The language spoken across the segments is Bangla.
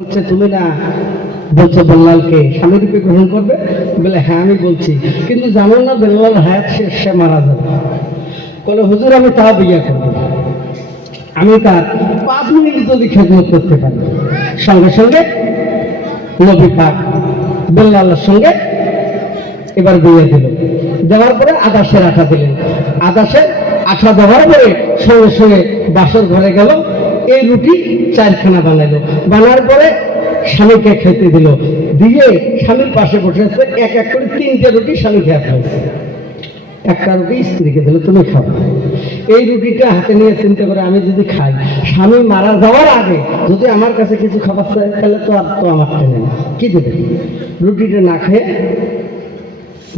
বলছে তুমি না বলছো বেল্লালকে স্বামী রূপে গ্রহণ করবে। বলে হ্যাঁ আমি বলছি, কিন্তু জানো না বেল্লাল হায়াত শেষ, সে মারা যাবে। বলে হুজুর আমি তা বিয়ে করবো, আমি তার 5 মিনিট যদি খেদমত করতে পারি। সঙ্গে সঙ্গে নবী পাক বেল্লালের সঙ্গে এবার বিয়ে দিল। দেওয়ার পরে আদাসের আঠা দিলেন। আদাসের আঠা দেওয়ার পরে সঙ্গে সঙ্গে বাসর ঘরে গেল, এই রুটি 4খানা বানাইলো। বানার পরে স্বামীকে খেতে দিল, দিয়ে স্বামীর পাশে বসে আছে, এক এক করে 3টে রুটি স্বামী খেয়ে ফেলছে। একটা রুটি স্ত্রীকে দিল, তুমি খাও। এই রুটিটা হাতে নিয়ে চিন্তা করে, আমি যদি খাই, স্বামী মারা যাওয়ার আগে যদি আমার কাছে কিছু খাবার চাই, তাহলে তো আর তো আমার নেই, কি দেবে? রুটিটা না খেয়ে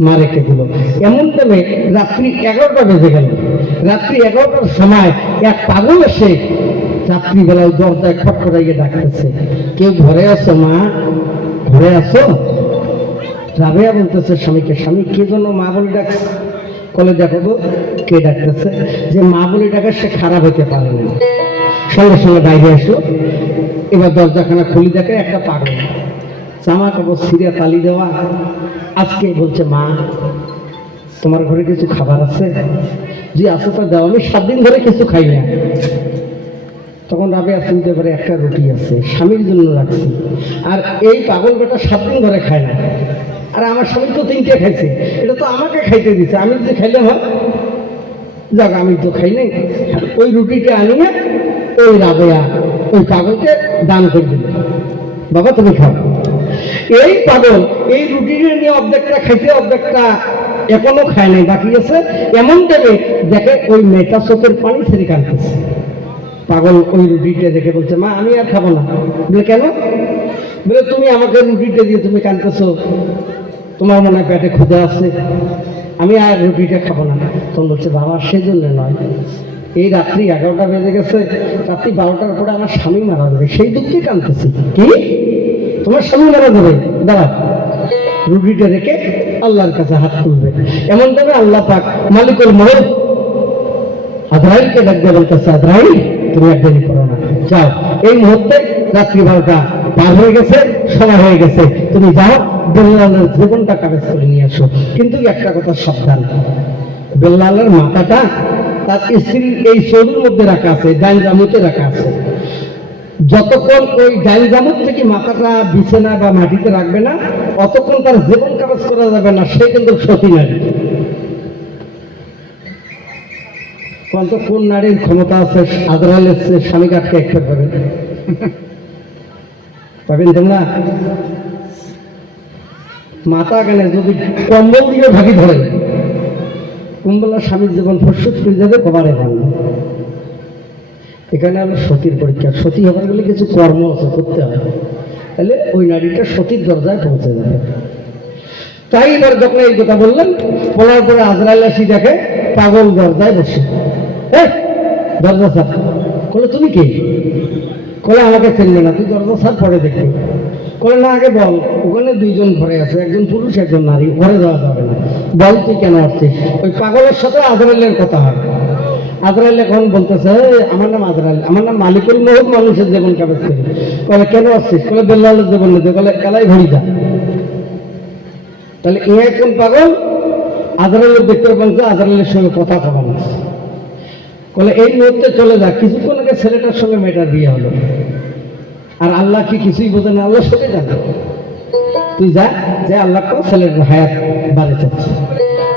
মা রেখে দিল। এমন টাইমে রাত্রি 11টা বেজে গেল। রাত্রি 11টার সময় এক পাগল এসে রাত্রিবেলায় দরজায় খটখটাইয়ে ডাকতেছে, কেউ ঘরে আছো মা, ঘরে আছো? রাবেয়া বলতেছে স্বামীকে, স্বামী কে জন্য মা বলে ডাকছে? কলে দেখো তো কে ডাকতেছে। যে মা বলে ডাকে সে খারাপ হতে পারে না। সঙ্গে সঙ্গে বাইরে আসলো। এবার দরজাখানা খুলি, দেখে একটা পাগল, জামা কাপড় ছিঁড়ে তালি দেওয়া। আজকে বলছে মা তোমার ঘরে কিছু খাবার আছে? জি আছে, তো দাও, আমি 7 দিন ধরে কিছু খাই না। তখন রাবেয়া চিনতে পারে একটা রুটি আছে, স্বামীর জন্য রাখছি, আর এই পাগল বেটা 7 দিন ধরে খায় না, আর আমার স্বামী তো 3টে খাইছে, এটা তো আমাকে খাইতে দিছে, আমি যদি খাইলে হয়, যাক আমি তো খাই নাই। ওই রুটিটা আনিয়ে ওই রাবেয়া ওই পাগলকে দান করে দিল, বাবা তুমি খাও। এই পাগল এই রুটিটা নিয়ে অর্ধেকটা খাইছে, অর্ধেকটা এখনো খায় নাই, বাকি আছে। এমন দেবে দেখে ওই মেয়েটা চোখের পানি ছেড়ে কাঁদতেছে। পাগল ওই রুটিটা দেখে বলছে মা আমি আর খাবো না। বলে কেন? বলে তুমি আমাকে রুটিটা দিয়ে তুমি কাঁদতেছো, তোমার মনে হয় পেটে ক্ষুধা আছে, আমি আর রুটিটা খাবো না। তখন বলছে বাবা সেজন্য নয়, এই রাত্রি 11টা বেজে গেছে, রাত্রি 12টার পরে আমার স্বামী মারা যাবে, সেই দুঃখে কাঁদতেছি। কি তোমার স্বামী মারা যাবে? দাঁড়াও। রুটিটা রেখে আল্লাহর কাছে হাত তুলবে। এমন ভাবে আল্লাহ পাক মালিকুল মউত আজরাইলকে ডাক দিয়ে বলতেছে, আজরাইল তুমি আর দেরি করো না, যাও। এই মুহূর্তে রাত্রি 12টা পার হয়ে গেছে, সময় হয়ে গেছে, তুমি যাও বেল্লালের জীবনটা কাগজ করে নিয়ে আসো। কিন্তু একটা কথা সাবধান, বেল্লালের মাথাটা তার স্ত্রীর এই চৌরির মধ্যে রাখা আছে, ডাইন জামুতে রাখা আছে। যতক্ষণ ওই ডাইন জামুত থেকে মাথাটা বিছানা বা মাটিতে রাখবে না, অতক্ষণ তার জীবন কাগজ করা যাবে না। সে কিন্তু সতী নারী। কোন নারীর ক্ষমতা আছে আজরাইলের স্বামীকে আটকে একটা পাবেন? পাবেন তোমরা? মাথা কেন যদি কম্বল দিয়ে ঢাকি ধরে, কুম্বলা স্বামীর জীবন ফসুট করে যাবে, কবারে পান। এখানে হলো সতীর পরীক্ষা। সতী হবার গেলে কিছু কর্ম আছে, করতে হয়, তাহলে ওই নারীটা সতীর দরজায় পৌঁছে যাবে। তাই এবার যখন এই কথা বললেন, বলার পরে আজরাইল আসি দেখে পাগল দরজায় বসে। দরজা স্যার। বলে তুমি কে? বলে আমাকে চিনবে না, তুই দরজা স্যার পরে দেখবি। বলে না আগে বল, ওখানে 2জন ঘরে আছে, একজন পুরুষ একজন নারী, ঘরে যাওয়া যাবে না, বল তুই কেন আসছিস? ওই পাগলের সাথে আজরাইলের কথা হয়। আজরাইল এখন বলতেছে আমার নাম আজরাইল, আমার নাম মালিকুল মউত, মানুষের জীবন কাগজ করি। বলে কেন আসছিস? বলে বেল্লালের জীবন নিতে। বলে এলাই ভরি যা। তাহলে এ একজন পাগল আজরাইলের দেখতে বলছে, আজরাইলের সঙ্গে কথা কবা না। বলে এই মুহূর্তে চলে যা। কিছুক্ষণ আগে ছেলেটার সঙ্গে মেয়েটার বিয়ে হলো, আর আল্লাহ কি কিছুই বোঝে না, আল্লাহ সঙ্গে জানে। তুই যা, যে আল্লাহ ছেলের হায়াত বাড়ে চাচ্ছে।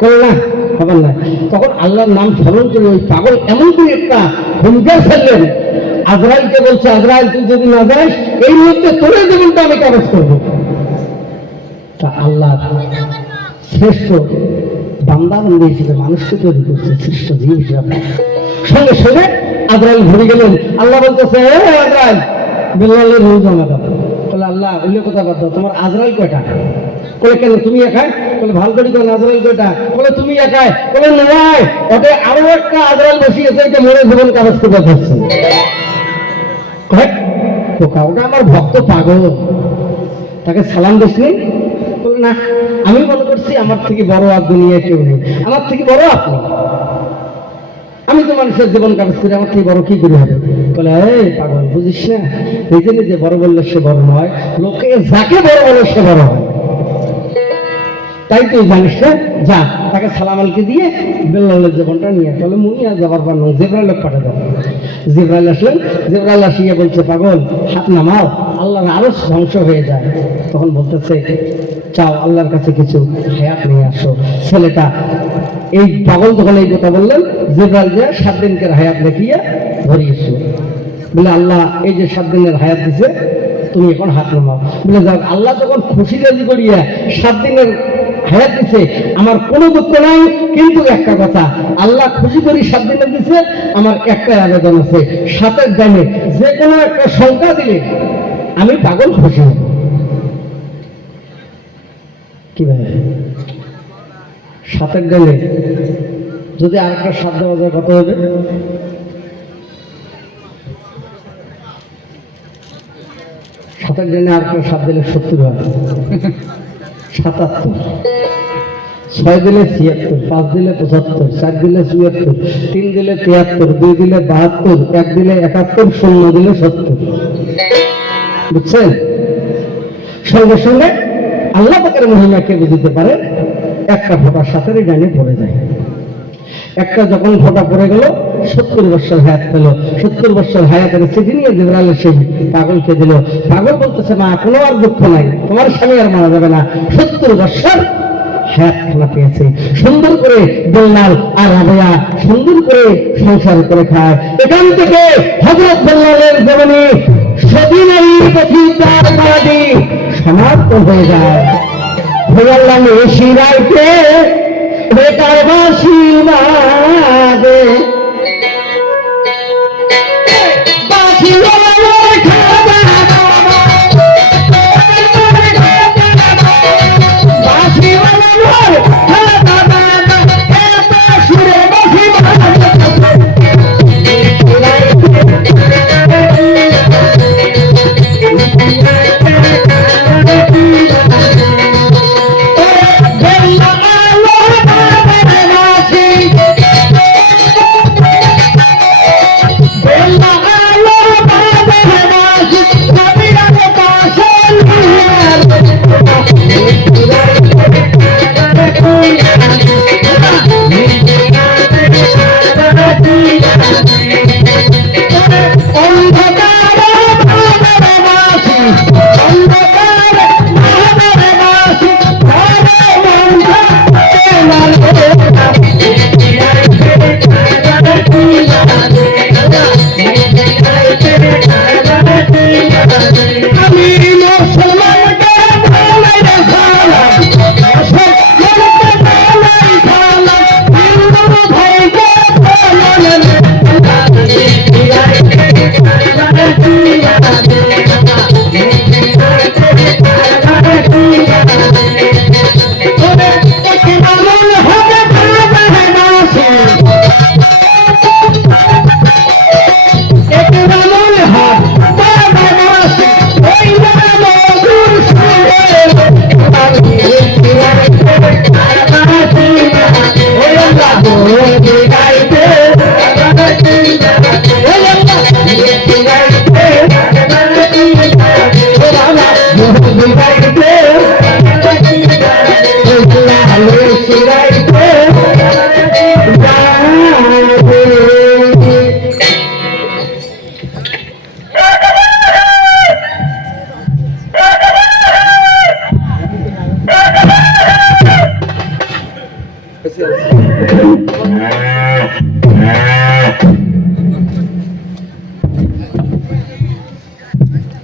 বলে না খবর নাই। তখন আল্লাহর নাম স্মরণ করে ওই পাগল এমন করে একটা হুঙ্কার ফেললেন, আজরাইলকে বলছে আজরাইল তুই যদি না যাস, এই মুহূর্তে তোর জীবনটা আমি কাগজ করবো। তা আল্লাহ শ্রেষ্ঠ বান্দা বান্দী হিসেবে মানুষকে তৈরি করছে, শ্রেষ্ঠ জীব হিসেবে। সঙ্গে সঙ্গে আজরাইল ঘুরে গেলেন। আল্লাহ বলতেছে আজরাইল বেল্লালের রোজ জমা দাও। বলে আল্লাহ অন্য কথা বাদ দাও, তোমার আজরাইল কয়টা? বলে কেন তুমি একাই? বলে ভালো করে কেন আজরাইল কয়টা? বলে তুমি একাই। বলে নয়, ওটা আরো একটা আজরাইল বসিয়েছে, এটা মরে জীবন কাগজ করে যাচ্ছে। ওটা আমার ভক্ত পাগল, তাকে সালাম দিসনি? বলে না, আমি মনে করছি আমার থেকে বড় আর দুনিয়ায় কেউ নেই, আমার থেকে বড় আপনি। আমি তো মানুষের জীবন কাগজ করে, আমার থেকে বড় কি করে হবে? বলে এই পাগল বুঝিস না, নিজে নিজে বড় বললে সে বড় নয়, লোকে যাকে বড় বলে সে বড় হয়। তাই তুই জানিস না, যা তাকে সালাম আলকে দিয়ে বেল্লালের জীবনটা নিয়ে চলে মুনি আর যাবার পার নয়, জিবরাইল পাঠা দাও। জিবরাইল আসলেন, জিবরাইল আসিয়া বলছে পাগল হাত নামাও, আল্লাহর আরো ধ্বংস হয়ে যায়। তখন বলতেছে চাও আল্লাহর কাছে কিছু হায়াত নিয়ে আসো। ছেলেটা এই পাগল তখন এই কথা বললেন, জিবরাইল যে 7 দিনকার হায়াত দেখিয়া ধরিয়েছিল, বলে আল্লাহ এই যে 7 দিনের হায়াত দিছে তুমি এখন হাত নামাও। বলে যাক আল্লাহ তখন খুশি রাজি করিয়া 7 দিনের হায়াত দিছে, আমার কোনো দুঃখ নাই, কিন্তু একটা কথা, আল্লাহ খুশি করি 7 দিনের দিছে, আমার একটাই আবেদন আছে, 7 দিনে যে কোনো একটা সংখ্যা দিলে আমি পাগল খুশি হব। কি ভাই 7 দিনে যদি আর একটা 7 দেওয়া যায় কত হবে? 7 দিনে আর একটা 7 দিলে 70 হয়, 77, 6 দিলে 76, 5 দিলে 75, 4 দিলে 74, 3 দিলে 73, 2 দিলে 72, 1 দিলে 71, 0 দিলে 70। বুঝছেন? সঙ্গে সঙ্গে আল্লাহ পাকের মহিমা কে বুঝতে পারে, একটা ফোঁটা 7 ডাইনে পড়ে যায়। একটা যখন ফোঁটা পড়ে গেল 70 বছর হায়াত পেল। 70 বছর হায়াতের চিঠি নিয়ে জিবরাইল সেই পাগলকে দিল। পাগল বলতেছে মা কোনো আর দুঃখ নাই, তোমার স্বামী আর মারা যাবে না, 70 বছর হায়াত খেলা পেয়েছে, সুন্দর করে বেল্লাল আর রাবেয়া সুন্দর করে সংসার করে খায়। এখান থেকে হযরত বেল্লালের জীবনে সদিনাই প্রতিদার বাদী সমাপ্ত হয়ে যায়। বেল্লাল এসি রাইতে বেকার বাসি বাজে, বাসি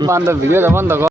বন্ধ ভিডিও বন্ধ।